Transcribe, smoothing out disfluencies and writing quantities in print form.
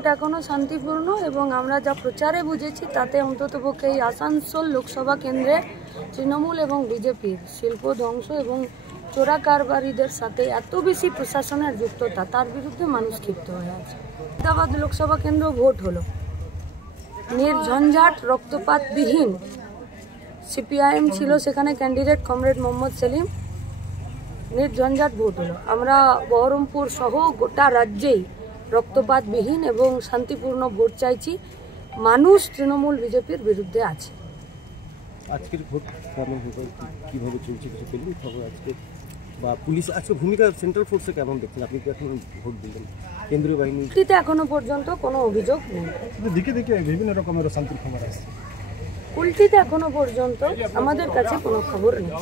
Vote এখনো শান্তিপূর্ণ এবং আমরা যা প্রচারে বুঝেছি তাতে অন্ততপক্ষে এই আসানসোল লোকসভা কেন্দ্রে তৃণমূল এবং বিজেপির শিল্প ধ্বংস এবং চোরা কারবারিদের সাথে এত বেশি প্রশাসনের যুক্ততা, তার বিরুদ্ধে মানুষ ক্ষিপ্ত হয়ে আছে। ফরিদাবাদ লোকসভা কেন্দ্র ভোট হলো নির্ঝঞ্ঝাট রক্তপাতবিহীন। সিপিআইএম ছিল সেখানে, ক্যান্ডিডেট কমরেড মোহাম্মদ সেলিম। নির্ঝঞ্ঝাট ভোট হলো। আমরা বহরমপুর সহ গোটা রাজ্যেই রক্তপাতবিহীন এবং শান্তিপূর্ণ ভোট চাইছি। মানুষ তৃণমূল বিজেপির বিরুদ্ধে আছে। আজকের ভোট কেমন হবে, কিভাবে চলছে কিছু বলুন খবর আজকে, বা পুলিশ আজকে ভূমিকা সেন্ট্রাল ফোর্সে কেমন দেখছেন? আপনি তো এখন ভোট দিলেন, কেন্দ্রীয় বাহিনী এখনো পর্যন্ত কোনো অভিযোগ নেই। দিকে দিকে বিভিন্ন রকমের শান্তির খবর আসছে। উল্টিতে এখনো পর্যন্ত আমাদের কাছে কোনো খবর নেই।